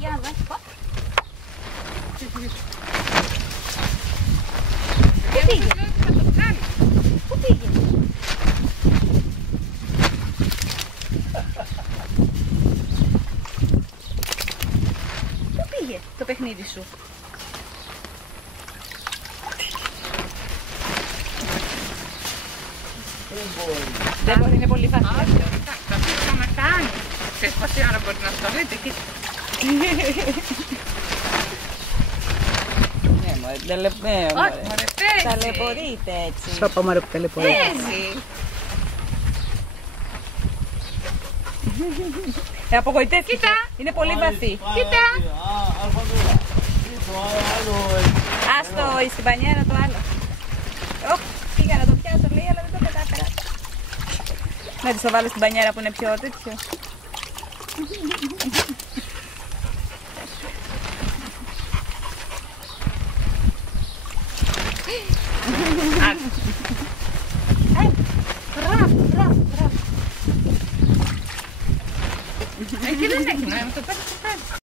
για να δω. Πού πήγε? Πού πήγε? Πού πήγε το παιχνίδι σου? Δεν μπορεί, είναι πολύ φάση. Θα πήγα να κάνει. Ξέρεις πόση ώρα μπορεί να στο δείτε, κοίτα. Ναι, μωρέ, παίζει. ταλαιπωρείτε έτσι. Σώπα μωρέ που ταλαιπωρείτε. Παίζει. Απογοητεύτηκε. Κοίτα. Είναι πολύ βαθύ. Κοίτα. Άστο στην πανιέρα το άλλο. Πήγα να το πιάσω λέει, αλλά δεν το κατάφερα. Να της το βάλω στην πανιέρα που είναι πιο τέτοιο. Εκεί δεν έχει νόημα, το πέτυχε.